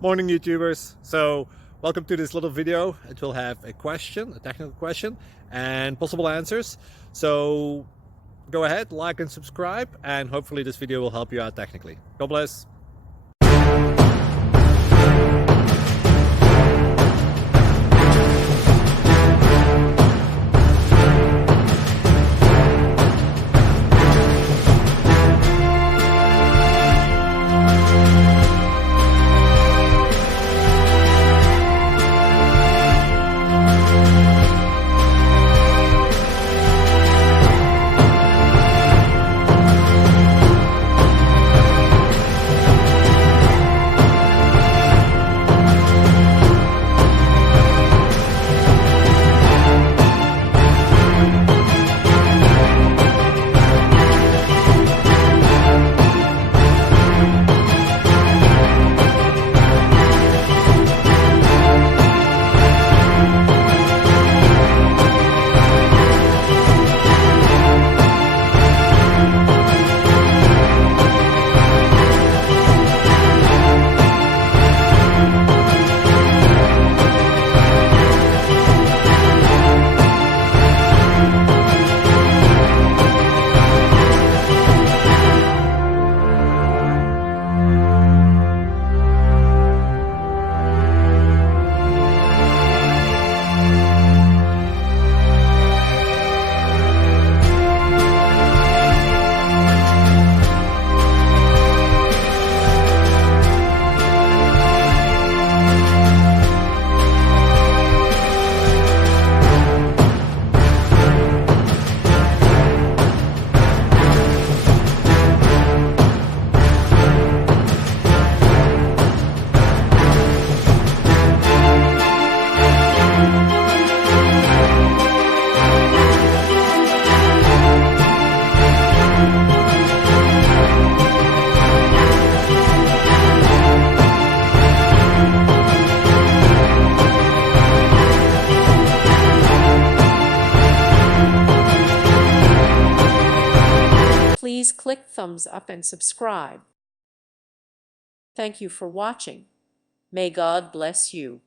Morning YouTubers. So welcome to this little video. It will have a question, a technical question, and possible answers. So go ahead, like and subscribe, and hopefully this video will help you out technically. God bless. Please click thumbs up and subscribe. Thank you for watching. May God bless you.